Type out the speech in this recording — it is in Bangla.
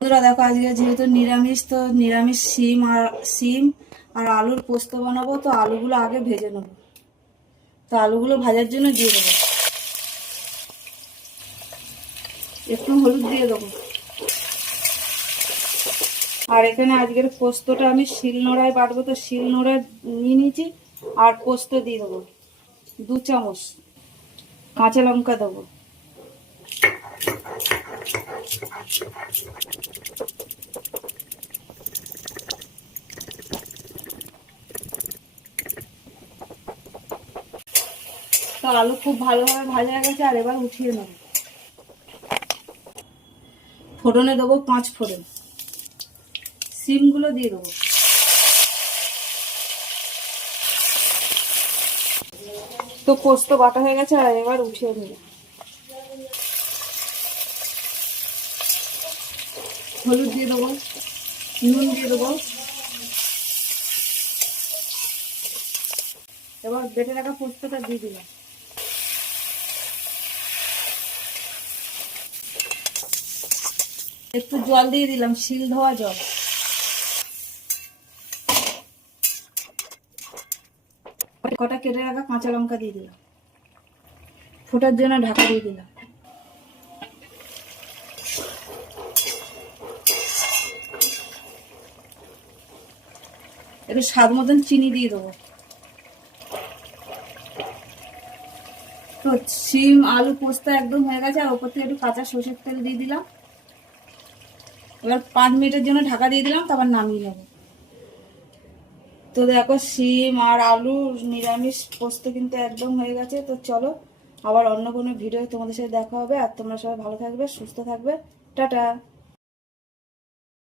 বন্ধুরা দেখো, আজকে যেহেতু নিরামিষ, তো নিরামিষ সিম আর আলুর পোস্ত বানাবো। তো আলুগুলো আগে ভেজে নেবো। তো আলুগুলো ভাজার জন্য দিয়ে দেবো, একটু হলুদ দিয়ে দেবো। আর এখানে আজকের পোস্তটা আমি শিলনোড়ায় বাটবো, তো শিলনোড়ায় নিয়ে নিয়েছি। আর পোস্ত দিয়ে দেবো 2 চামচ, কাঁচা লঙ্কা দেবো। তো আলু খুব ভালোভাবে ভাজা হয়ে গেছে, আর এবার উঠিয়ে নেবো। ফোড়নে দেবো 5 ফোড়ন, সিমগুলো দিয়ে দেবো। তো পোস্ত বাটা হয়ে গেছে, আর এবার উঠিয়ে নেবো। হলুদ দিয়ে দেবো, নুন দিয়ে দেবো। এবার বেটে রাখা পোস্তটা দিয়ে দিলাম। একটু জল দিয়ে দিলাম, শিল ধোয়া জল। কটা কেটে রাখা কাঁচা লঙ্কা দিয়ে দিলাম। ফোটার জন্য ঢাকা দিয়ে দিলাম। একটু স্বাদ মতন চিনি দিয়ে দেবো। তো শিম আলু পোস্ত একদম হয়ে গেছে, আর ওপর থেকে একটু কাঁচা সর্ষের তেল দিয়ে দিলাম। এবার 5 মিনিটের জন্য ঢাকা দিয়ে দিলাম, তারপর নামিয়ে নেবো। তো দেখো, শিম আর আলু নিরামিষ পোস্ত কিন্তু একদম হয়ে গেছে। তো চলো, আবার অন্য কোনো ভিডিও তোমাদের সাথে দেখা হবে। আর তোমরা সবাই ভালো থাকবে, সুস্থ থাকবে। টাটা।